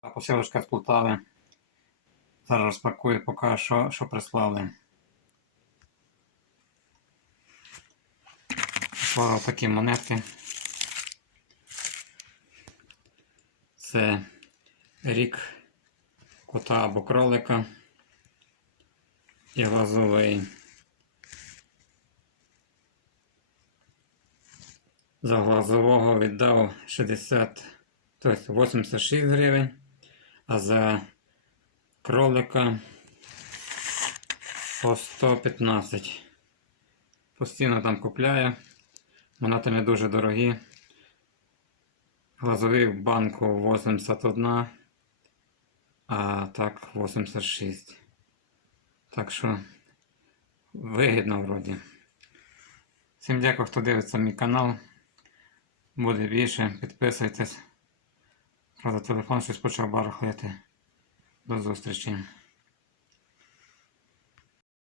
Посилочка з Полтави. Зараз розпакую, покажу, що, що прислали. Прислали такі монетки. Це рік кота або кролика і глазовий. За глазового віддав 60, тобто 86 гривень, а за кролика по 115. Постійно там купляю. Монети не дуже дорогі. Глазовий в банку 81, а так 86. Так що вигідно вроді. Всім дякую, хто дивиться мій канал. Буде більше. Підписуйтесь. Правда, телефон щось почав барахлити. До зустрічі.